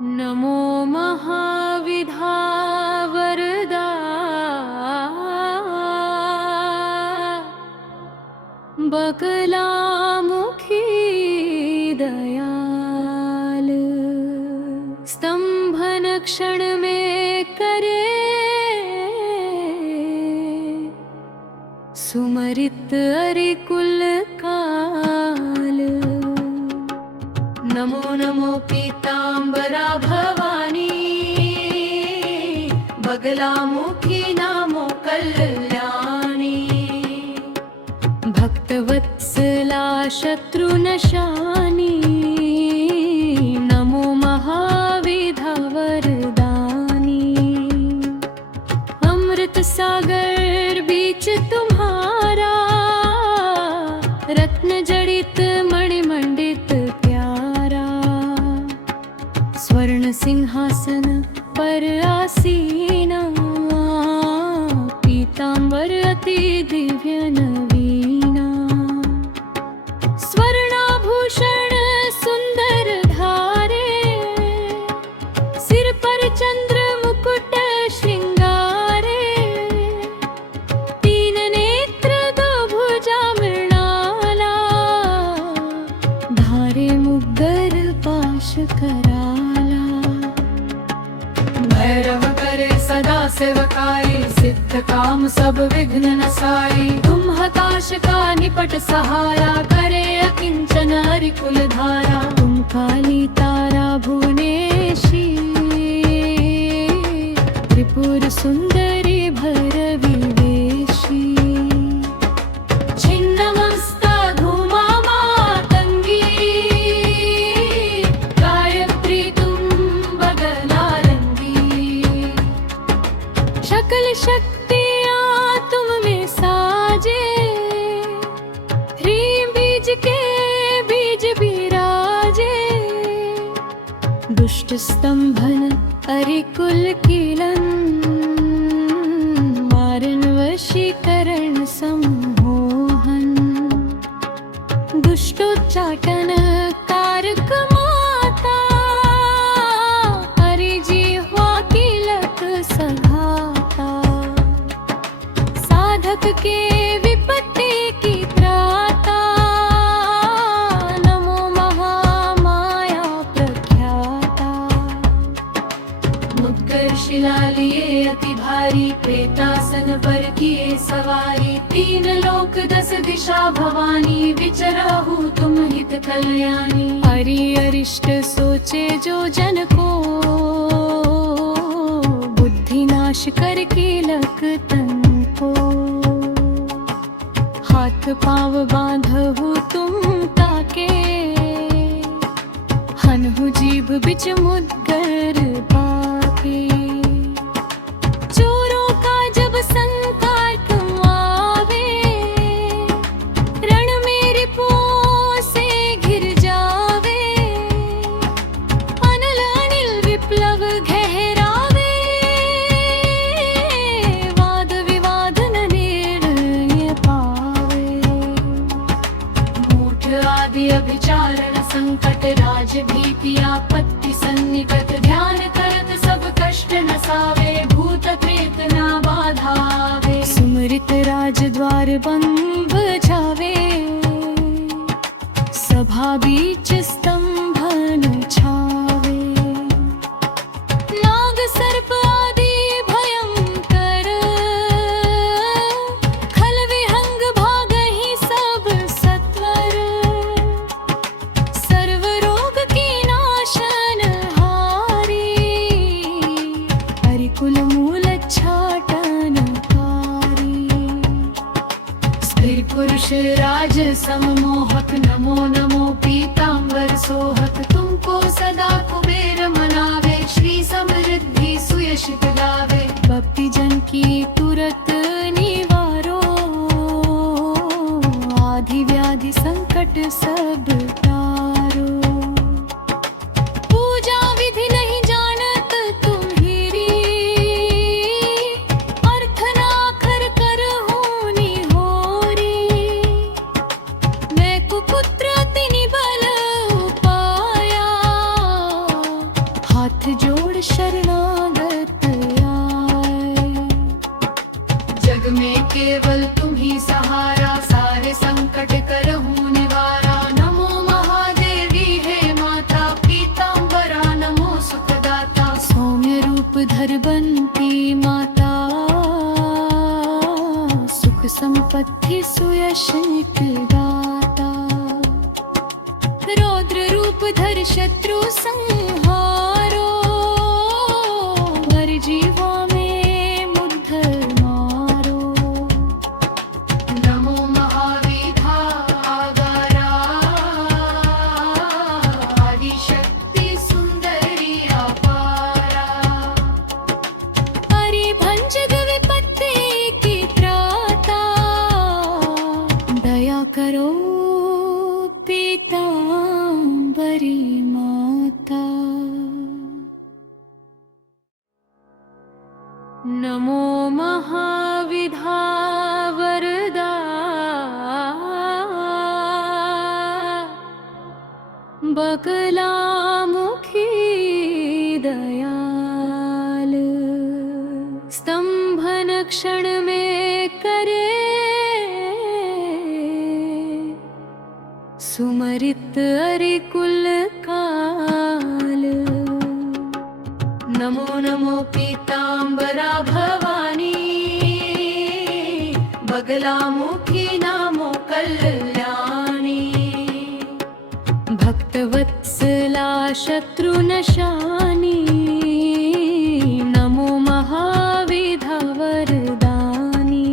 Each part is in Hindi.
नमो महाविधा वरदा बकलामुखी दयाल स्तंभन क्षण में करे सुमरित अरिकुल काल। नमो नमो पीतांबरा भवानी बगलामुखी नामो कल्याणी भक्तवत्सला शत्रुनशानी नमो महाविधा वरदानी। अमृत सागर बीच तुम्हारा रत्न जड़ित मणिमंडित प्यारा स्वर्ण सिंहासन पर आसीना पीतांबर अति दिव्य नवीना। स्वर्णाभूषण सुंदर धारे सिर पर चंद्र मुकुट श्रृंगारे तीन नेत्र दो भुजा मृणाला धारे मुग्गर पाश कराला। भैरव करे सदा सेवकाई सिद्ध काम सब विघ्न नसाई तुम हताश का निपट सहारा करे अकिंचन हरिकुल धारा। तुम काली तारा भुवनेशी त्रिपुर सुंदरी भैरवी वेशी छिन्नमस्ता धूमा मातंगी गायत्री तुम बगलारंगी। सकल शक्तियाँ तुम में साजे ह्रीं बीज के बीज बिराजे दुष्ट स्तंभन अरिकुल कीलन मारन वशीकरण सम्मोहन दुष्टोच्चाटन कारक माता हरिजिह्वा कीलक सघाता। साधक के विपत्ति की त्राता नमो महामाया प्रख्याता। मुद्गर शिला लिए अति भारी प्रेतासन पर किए सवारी तीन लोक दस दिशा भवानी विचराहु तुम हित कल्याणी। हरि अरिष्ट सोचे जो जन को बुद्धि नाश कर कीलक तन को हाथ पाँव बांधहु तुम ताके हनहु जीभ बिच मुद्गर पाके। चोरों का जब संकट आवे रण में रिपुओं से घिर जावे अनल अनिल विप्लव गहरावे वाद विवाद न निर्णय पावे। मूठ आदि अभिचारण संकट राज भीति आपत्ति सन्निकट ध्यान करत सब कष्ट नसावे भूत प्रेत ना बाधावे। सुमरित राज द्वार बंद जावे सभा बीच स्तंभन छावे। नाग सर्प आदि भयंकर खल विहंग भागहि सब सत्वर सर्व रोग की नाशन हारी हरिकुल मूल छाटन कारी। स्थिर पुरुष राज सममोहक नमो नमो पीतांबर सोहक तुमको सदा कुबेर मनावे श्री समृद्धि सुयश गावे। भक्ति जन की तुरत निवारो आदि व्याधि संकट सब तारो। पूजा विधि नहीं जानत तुम हीरी अर्थ नाखर करहूँ निहोरी। मैं कुपुत्र अति निबल उपाया शरणागत आए। जग में केवल तुम ही सहारा, सारे संकट करहु निवारा। नमो महादेवी हे माता, पीतांबरा नमो सुखदाता। सौम्य रूप धर बनती माता, सुख संपत्ति सुयश दाता। रौद्र रूप धर शत्रु संहारो, हर जीवा में मुद्दर मारो। नमो महाविधा आगारा, आदि शक्ति सुंदरी अपारा। हरि भंजक विपत्ति की त्राता, दया करो पीतांबरी माता। नमो महाविधा वरदा, बगलामुखी दयाल। स्तंभन क्षण में करे, सुमरित अरिकुल काल। नमो नमो पीतांबरा भवानी, बगलामुखी नामो कल्याणी। भक्तवत्सला शत्रुनशानी, नमो महाविधा वरदानी।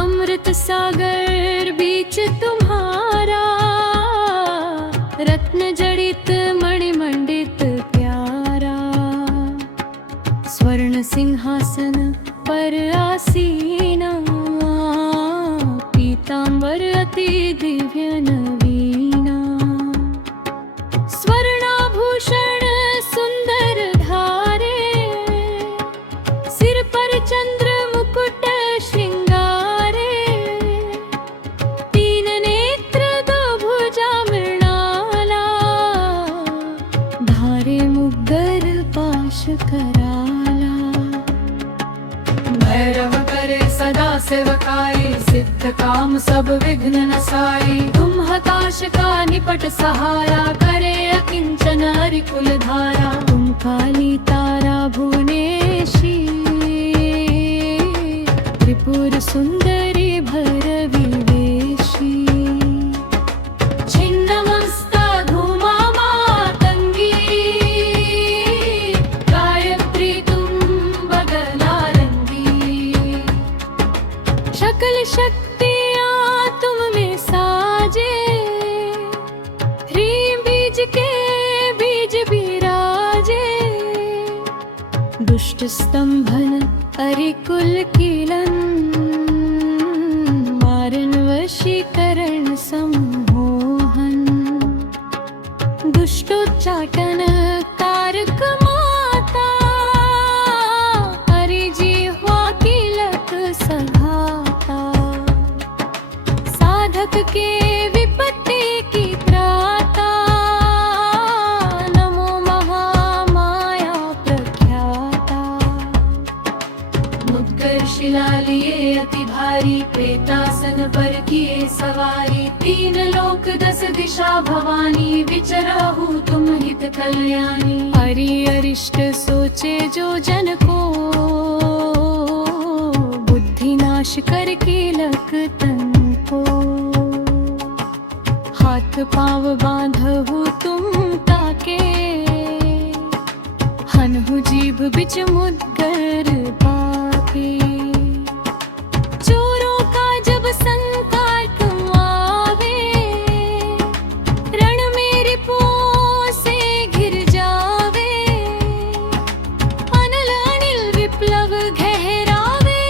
अमृत सागर बीच तुम्हारा, रत्न जड़ित मणिमंडित प्यारा। स्वर्ण सिंहासन पर आसीना, पीतांबर अति दिव्य नवीना। स्वर्णाभूषण सुंदर धारे, सिर पर चंद्र मुकुट श्रृंगारे। तीन नेत्र दो भुजा मृणाला, धारे मुग्गर पाश कराला। भैरव करे सदा सेवकाई, सिद्ध काम सब विघ्न नसाई। तुम हताश का निपट सहारा, करे अकिंचन हरिकुल धारा। तुम काली तारा भुवनेशी, त्रिपुर सुंदरी भैरवी वेशी। छिन्नमस्ता धूमा मातंगी, गायत्री तुम बगलारंगी। सकल शक्तियाँ तुम में साजे, ह्रीं बीज के बीज बिराजे। दुष्ट स्तंभन अरिकुल कीलन, मारन वशीकरण सम्मोहन। दुष्टोच्चाटन कारक माता, हरि जिह्वा कीलक सघाता। साधक के विपत्ति की त्राता, नमो महामाया प्रख्याता। मुद्गर शिला लिए अति भारी, प्रेतासन पर किए सवारी। तीन लोक दस दिशा भवानी, विचराहु तुम हित कल्याणी। हरि अरिष्ट सोचे जो जन को, बुद्धि नाश कर कीलक तन को। हाथ पाँव बांधहु तुम ताके, हनहु जीभ बिच मुद्गर पाके। चोरों का जब संकट आवे, रण में रिपुओं से घिर जावे। अनल अनिल विप्लव गहरावे,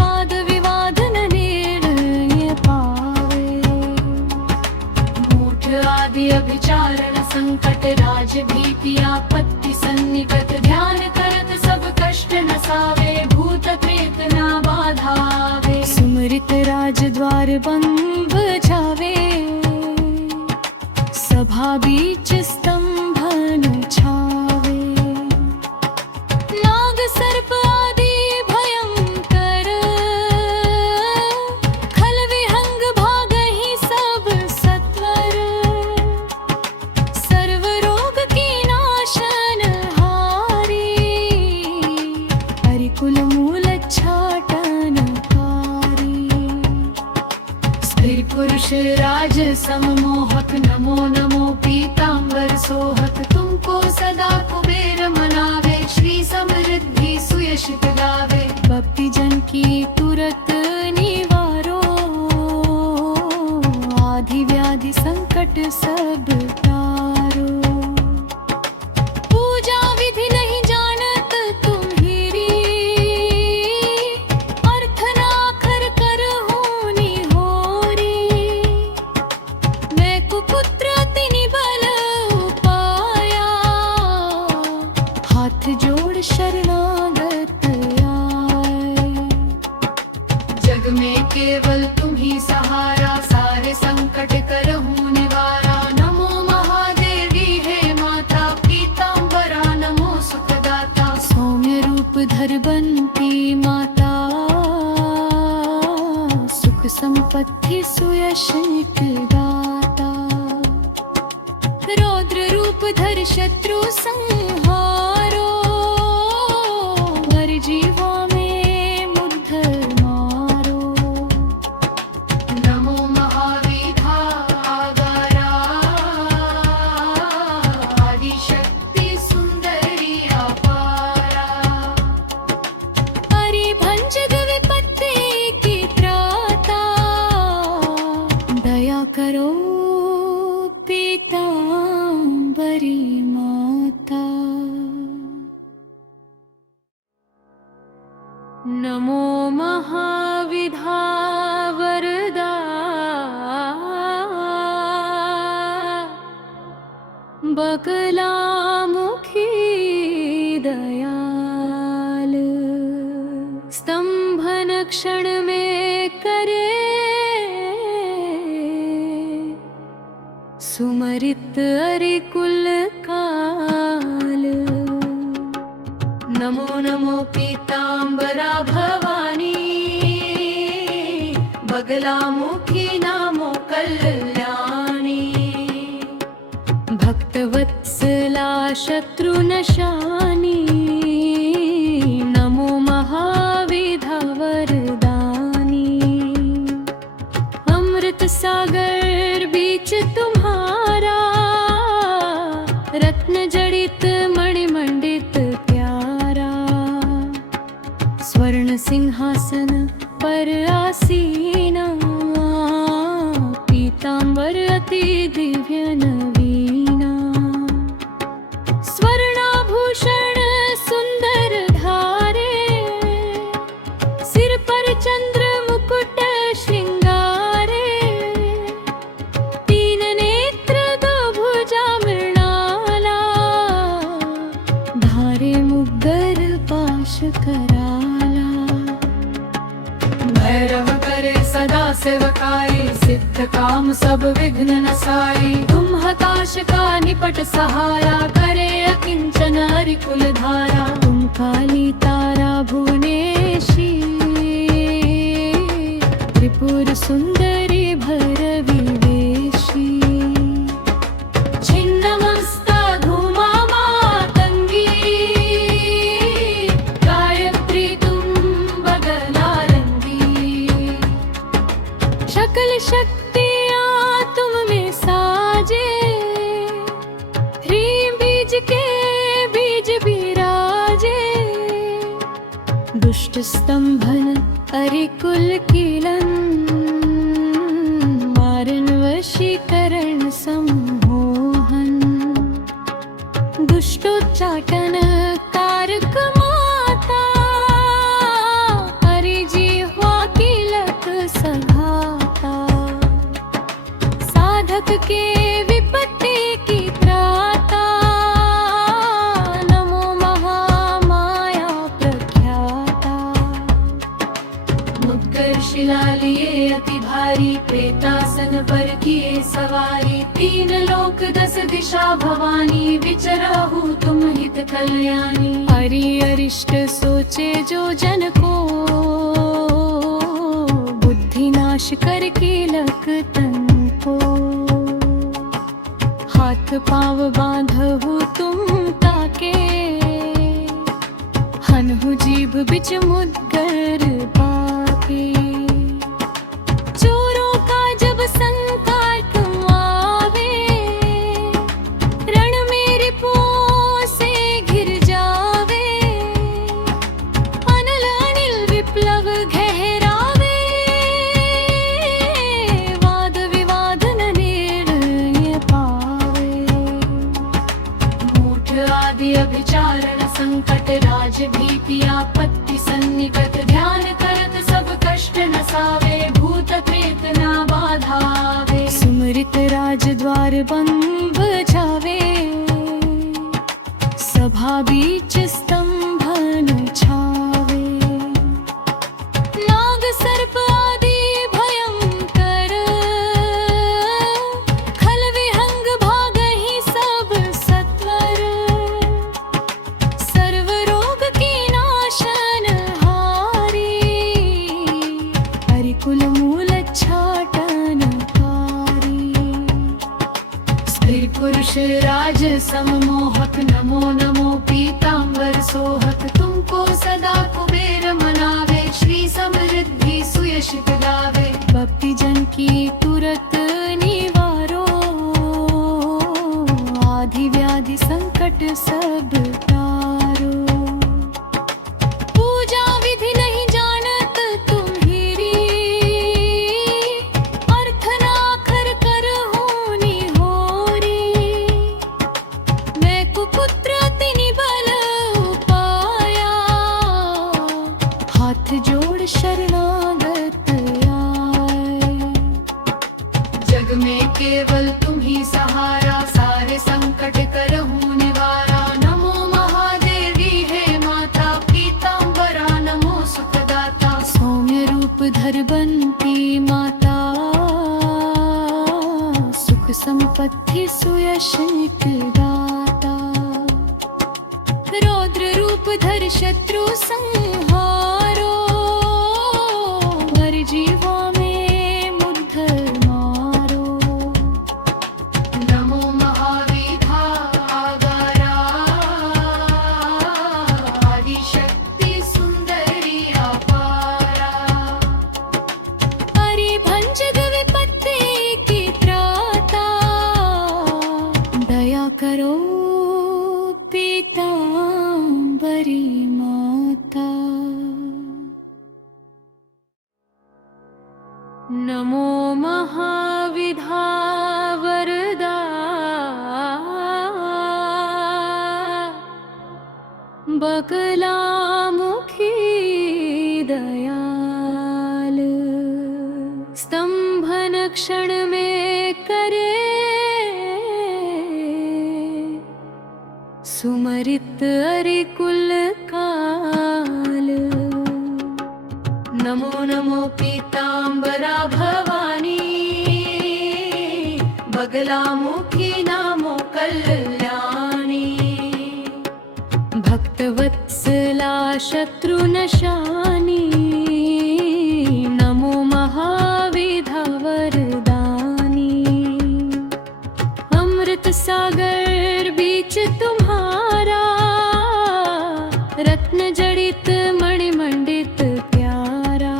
वाद विवाद न निर्णय पावे। मूठ आदि अभिचारण संकट, राज भीति आपत्ति सन्निकट। ध्यान करत सब कष्ट नसावे, भूत प्रेत ना बाधावे। सुमरित राज द्वार बंब जावे, सभा बीच स्तंभ सुख नमो नमो पीतांबर सोहत तुमको सदा कुबेर मनावे श्री समृद्धि सुयश गावे भक्ति जन की तुरत निवारो आदि व्याधि संकट सब तारो पूजा विधि नहीं जानत तुम हीरी अर्थ ना खर कर होनी होरी मैं कुपुत्र तिनि बल उपाया हाथ जोड़ शरणागत आए जग में केवल तुम ही सहारा सारे संकट करहूँ निवारा नमो महादेवी हे माता पीतांबरा नमो सुखदाता सौम्य रूप धर बनती माता सुख संपत्ति सुयश दाता रौद्र रूप धर शत्रु संहारो हर जीवा में मुग्ध मारो नमो महाविधा आगारा आदि शक्ति सुंदरी अपारा हरि भंजक विपत्ति की त्राता दया करो पीतांबरी माता नमो महाविधा वरदा बकलामुखी दयाल स्तंभन क्षण में करे सुमरित अरिकुल काल नमो नमो पीतांबरा भवानी बगलामुखी नामो कल्याणी भक्तवत्सला शत्रुनशानी नमो महाविधा वरदानी अमृत सागर बीच तुम्हारा रत्न जड़ित मणिमंडित प्यारा स्वर्ण सिंहासन पर आसीना पीतांबर अति दिव्य नवीना स्वर्णाभूषण सुंदर धारे सिर पर चंद्र मुकुट श्रृंगारे तीन नेत्र दो भुजा मृणाला धारे मुग्गर पाश कराला भैरव करे सदा सेवकाई सिद्ध काम सब विघ्न नसाई तुम हताश का निपट सहाया करे अकिंचन हरिकुल धारा तुम काली तारा भुवनेशी त्रिपुर सुंदरी भैरवी वेशी छिन्नमस्ता धूमा मातंगी गायत्री तुम बगलारंगी सकल शक्तियाँ तुम में साजे ह्रीं बीज के बीज विराजे दुष्ट स्तंभन अरिकुल कीलन मारन वशीकरण सम्मोहन दुष्टोच्चाटन कारक माता हरि जिह्वा कीलक सघाता साधक के विपत्ति की त्राता नमो महामाया प्रख्याता मुद्गर शिला लिए अति भारी प्रेतासन पर किए सवारी तीन लोक दस दिशा भवानी विचराहु तुम हित कल्याणी हरि अरिष्ट सोचे जो जन को बुद्धि नाश कर कीलक तन को हाथ पाँव बांधहु तुम ताके हनहु जीभ बिच मुद्गर पाके चोरों का जब संकट आवे व्याधि अभिचारण संकट राज भीति आपत्ति सन्निकट ध्यान करत सब कष्ट नसावे भूत प्रेत ना बाधावे सुमरित राज द्वार बंद जावे सभा बीच स्तंभन छावे नाग सर्प आदि भयंकर खल विहंग भागहि सब सत्वर सर्व रोग की नाशन हारी हरिकुल मूल छाटन कारी स्थिर पुरुष राज सममोहक नमो नमो पीतांबर सोहक तुमको सदा कुबेर मनावे श्री समृद्धि सुयशित गावे भक्ति जन की तुरत निवारो आदि व्याधि संकट सब तारो पूजा विधि नहीं जानत तुम हीरी अर्थ नाखर करहु निहोरी मैं कुपुत्र तिनि बल उपाया हाथ जोड़ शरणागत आए जग में केवल तुम ही सहारा सारे संकट करहु निवारा नमो महादेवी हे माता पीतांबरा नमो सुखदाता सौम्य रूप धर बनती माता सुख संपत्ति सुयश दाता रौद्र रूप धर शत्रु संहारो हर जीवा में मुद्ध मारो नमो महाविधा आगारा आदि शक्ति सुंदरी अपारा हरिभंजक विपत्ति की त्राता दया करो पीतांबरी माता नमो महाविधा वरदा बकलामुखी दयाल स्तंभन क्षण में करे सुमरित अरिकुल काल नमो नमो पीतांबरा भवानी बगलामुखी नामो कल्याणी भक्तवत्सला शत्रुनशानी नमो महाविधा वरदानी अमृत सागर बीच तुम्हारा रत्न जड़ित मणिमंडित प्यारा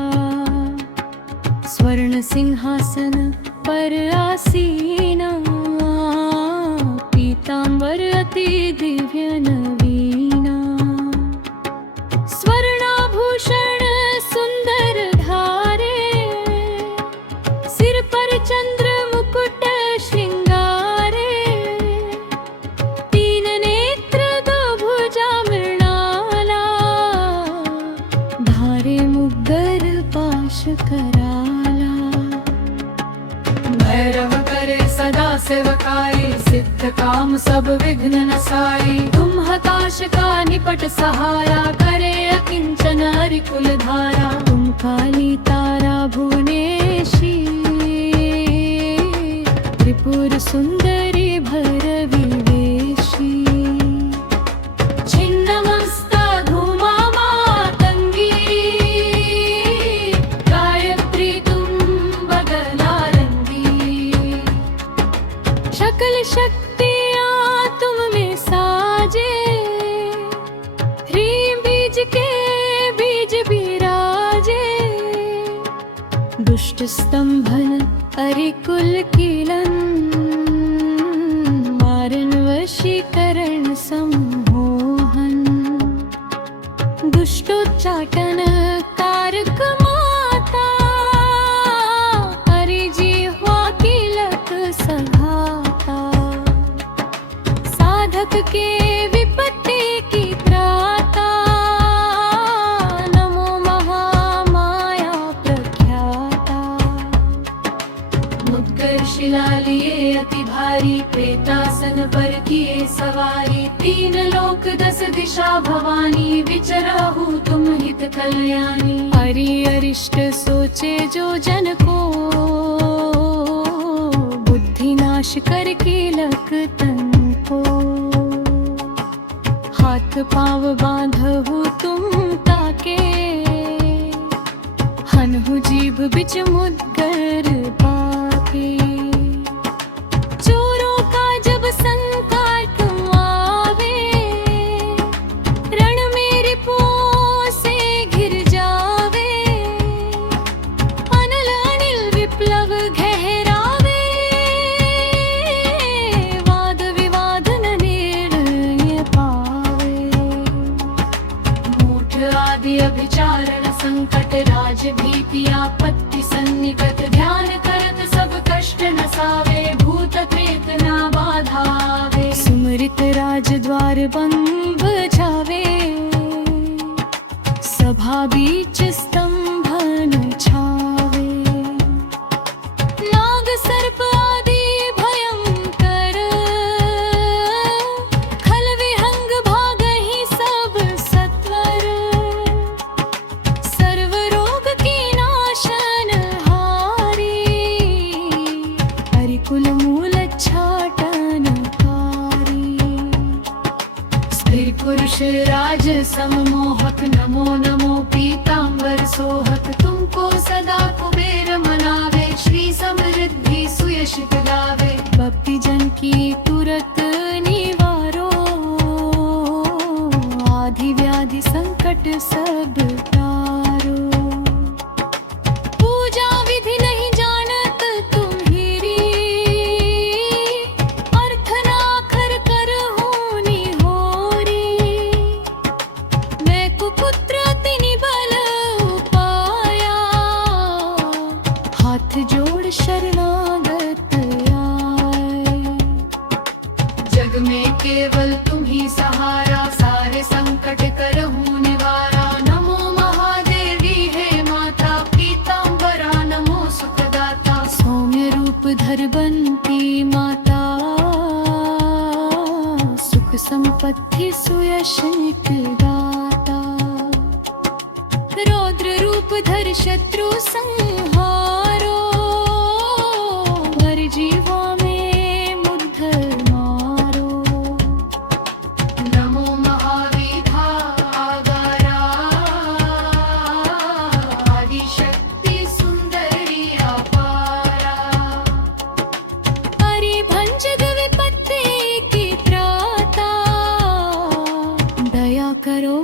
स्वर्ण सिंहासन पर आसीना पीतांबर अति दिव्य नवीना स्वर्णाभूषण सुंदर धारे सिर पर चंद्र मुकुट श्रृंगारे तीन नेत्र दो भुजा मृणाला धारे मुग्गर पाश कराला भैरव करे सदा सेवकाई सिद्ध काम सब विघ्न नसाई तुम हताश का निपट सहारा करे अकिंचन हरिकुल धारा तुम काली तारा भुवनेशी त्रिपुर सुंदरी भैरवी वेशी छिन्नमस्ता धूमा मातंगी गायत्री तुम बगलारंगी सकल शक्तियाँ तुम में साजे ह्रीं बीज के बीज बिराजे दुष्ट स्तंभन अरिकुल कीलन मारन वशीकरण सम्मोहन दुष्टोच्चाटन कारक माता हरिजिह्वा कीलक सघाता साधक के विपत्ति प्रेतासन पर किए सवारी, तीन लोक दस दिशा भवानी, विचराहु तुम हित कल्याणी। हरि अरिष्ट सोचे जो जन को, बुद्धि नाश करके लक तन को। हाथ पाँव बांधहु तुम ताके, हनहु जीभ बिच मुद्गर पाके। चोरों का जब संकट आवे, रण में रिपुओं से घिर जावे। अनल अनिल विप्लव गहरावे, वाद विवाद न निर्णय पावे। मूठ आदि अभिचारण संकट, राज भीति आपत्ति सन्निकट। ध्यान करत सब कष्ट नसावे, भूत प्रेत ना बाधावे। सुमरित राज द्वार बंद जावे, सभा बीच स्तंभन छावे। नाग सर्प आदि भयंकर, खल विहंग भागहि सब सत्वर। सर्व रोग की नाशन हारी, हरिकुल मूल छाटन कारी। स्थिर पुरुष राज सममोहक, नमो नमो पीतांबर सोहक। तुमको सदा कुबेर मनावे, श्री समृद्धि सुयशित गावे। भक्ति जन की तुरत निवारो, आदि व्याधि संकट सब तारो। पूजा विधि नहीं जानत तुम हीरी, अर्थ नाखर करहु निहोरी। मैं कुपुत्र अति निबल उपाया, हाथ जोड़ शरणागत आए। जग में केवल तुम ही सहारा, सारे संकट करहु निवारा। नमो महादेवी हे माता, पीतांबरा नमो सुखदाता। सौम्य रूप धर बनती माता, सुख संपत्ति सुयश नित दाता। रौद्र रूप धर शत्रु संहारो, हर जीवा में मुग्ध मारो। नमो महावीरा आगारा, आदिशक्ति सुंदरी अपारा। हरिभंजक विपत्ति की त्राता, दया करो